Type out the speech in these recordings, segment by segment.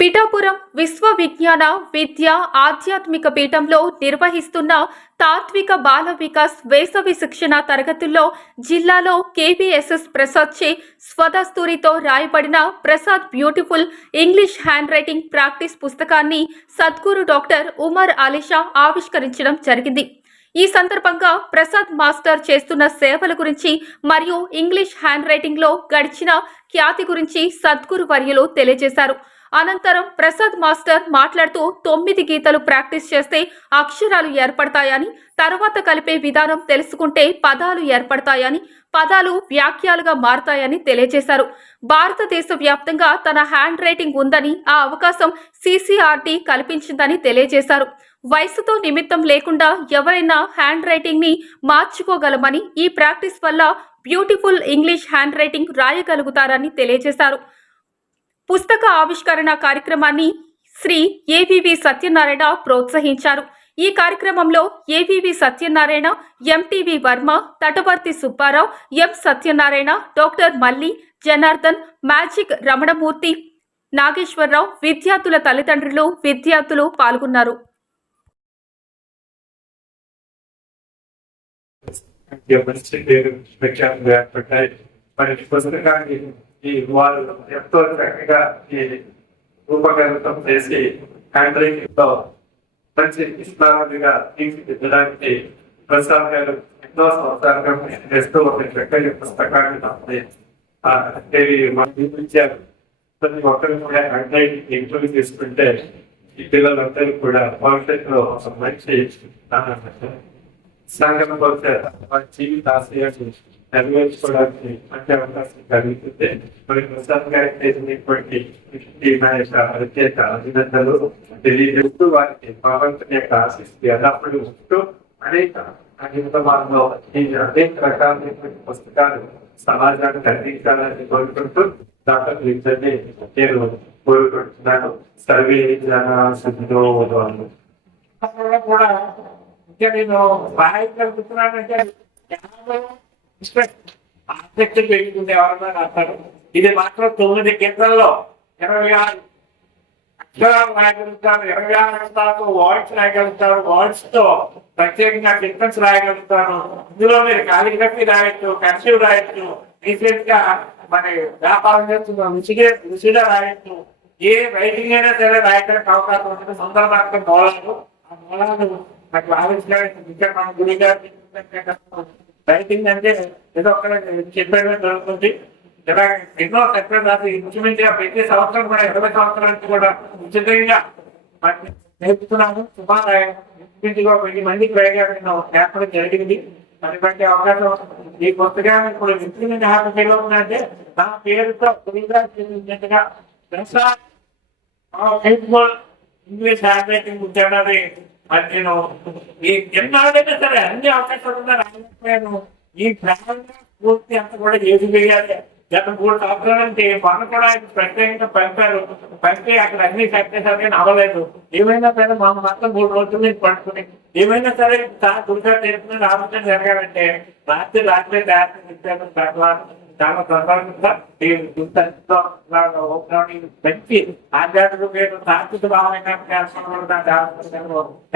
పిఠాపురం విశ్వవిజ్ఞాన విద్య ఆధ్యాత్మిక పీఠంలో నిర్వహిస్తున్న తాత్విక బాల వికాస్ వేసవి శిక్షణ తరగతుల్లో జిల్లాలో కేబీఎస్ఎస్ ప్రసాద్ చే స్వదస్తూరితో రాయబడిన Prasad beautiful English handwriting practice పుస్తకాన్ని సద్గురు డాక్టర్ ఉమర్ అలీషా ఆవిష్కరించడం జరిగింది. ఈ సందర్భంగా ప్రసాద్ మాస్టర్ చేస్తున్న సేవల గురించి మరియు ఇంగ్లీష్ హ్యాండ్ రైటింగ్లో గడిచిన ఖ్యాతి గురించి సద్గురు వర్యులు తెలియజేశారు. అనంతరం ప్రసాద్ మాస్టర్ మాట్లాడుతూ తొమ్మిది గీతలు ప్రాక్టీస్ చేస్తే అక్షరాలు ఏర్పడతాయని తర్వాత కలిపే విధానం తెలుసుకుంటే పదాలు ఏర్పడతాయని పదాలు వ్యాఖ్యాలుగా మారతాయని తెలియజేశారు. భారతదేశ వ్యాప్తంగా తన హ్యాండ్ రైటింగ్ ఉందని ఆ అవకాశం సీసీఆర్టీ కల్పించిందని తెలియజేశారు. వయసుతో నిమిత్తం లేకుండా ఎవరైనా హ్యాండ్ రైటింగ్ని మార్చుకోగలమని ఈ ప్రాక్టీస్ వల్ల బ్యూటిఫుల్ ఇంగ్లీష్ హ్యాండ్ రైటింగ్ రాయగలుగుతారని తెలియజేశారు. పుస్తక ఆవిష్కరణ కార్యక్రమాన్ని శ్రీ ఏవివి సత్యనారాయణ ప్రోత్సహించారు. ఈ కార్యక్రమంలో AVV Satyanarayana MTV Varma Tatavarthi Subbarao M Satyanarayana doctor Malli Janardhan magic Ramanamurthy Nageswararao విద్యార్థుల తల్లిదండ్రులు విద్యార్థులు పాల్గొన్నారు. ఏర్పడ్డాయి మరి పుస్తకాన్ని ఈ వారు ఎంతో చక్కగా ఈ రూపకల్పన చేసి హ్యాండ్ రైటింగ్లో మంచి ఇస్లామిగా తీర్చిదిద్దడానికి ప్రసాద్ గారు ఎన్నో సంవత్సరాలుగా చేస్తూ ఒక చక్కని పుస్తకాన్ని నాకు, దేవి చూపించారు ప్రతి ఒక్కరు కూడా హ్యాండ్రైటింగ్ ఇంప్రూవ్ చేసుకుంటే ఈ పిల్లలందరూ కూడా భవిష్యత్తులో ఒక మంచి ఆ, సంఘం కోసం మన జీవిత ఆశయాన్ని నెరవేర్చుకోవడానికి మంచి అవకాశం కలుగుతుంది మరి ప్రసాద్ గారికి చేసినటువంటి నా యొక్క ప్రత్యేక అభినందనలు తెలియజేస్తూ వారికి భగవంతుని యొక్క ఆశిస్తూ ఎల్లప్పుడూ ఉంటూ అనేక అహితమానంలో ఈ అనేక రకాలైనటువంటి పుస్తకాలు సమాజానికి అందించాలని కోరుకుంటూ డాక్టర్ ఇద్దరిని నేను కోరుకుంటున్నాను. సర్వే జన సుఖినో కూడా ఇంకా నేను బాగా కలుగుతున్నానంటే ఆసక్తి పెట్టుకుంటే ఎవరన్నా రాస్తారు ఇది మాత్రం తొమ్మిది గీతల్లో ఇరవై ఆరు అక్షరాలు రాయగలుగుతారు ఇరవై ఆరు అక్షరాలతో వాయిస్ రాయగలుగుతారు వాయిస్తో ప్రత్యేకంగా డిఫరెన్స్ రాయగలుగుతాను ఇందులో మీరు కాలిగ్రఫీ రాయొచ్చు కర్సివ్ రాయొచ్చు రీసెంట్గా మరి వ్యాపారం చేస్తున్న రుచిగా రుచిగా రాయొచ్చు. ఏ రైటింగ్ అయినా సరే రాయడానికి అవకాశం ఉంటుంది సుందర మార్గం మూలాలు ఆ మూలాలు నాకు ఆవిష్కరించి ఇంకా మన గురి గారు రైటింగ్ అంటే ఏదో ఒక చెప్పేది జరుగుతుంది ఇలా ఎన్నో సెక్టర్ రాసి ఇంచుమించు ప్రతి సంవత్సరం కూడా ఇరవై సంవత్సరానికి కూడా ఉచితంగా నేర్పుతున్నాము సుమారు ఇంచుమించుగా వెయ్యి మంది పైగా ఏర్పడం జరిగింది. అటువంటి అవకాశం ఈ పుస్తకాన్ని ఇప్పుడు ఇంచుమించు హ్యాపీ ఫీల్ అవుతుందంటే నా పేరుతో గురిగా చెందినట్టుగా ఇంగ్లీష్ హ్యాండ్ రైటింగ్ ఉద్యోగాన్ని మరి నేను ఈ సరే అన్ని అవకాశాలు ఉన్నా రాలేకపోయాను ఈ ప్రారంభ పూర్తి అంత కూడా ఏది చేయాలి గత మూడు సంవత్సరాలంటే మన కూడా ఆయన ప్రత్యేకంగా పంపారు. పంపి అక్కడ అన్ని సక్సెస్ అవ్వలేదు ఏమైనా సరే మా మొత్తం మూడు రోజులు నేను పడుకుని ఏమైనా సరే సార్ దుర్గా తెలుసుకుని ఆలోచన జరగాలంటే రాత్రి రాత్రి తయారు తర్వాత చాలా ప్రధానంగా నేను గుర్తంతో మంచి ఆధ్యాత్మిక పేరు సాత్విక భావమైన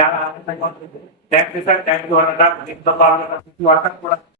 చాలా ఆనందంగా ఉంటుంది. Thank you sir thank you అన్నట్టు కూడా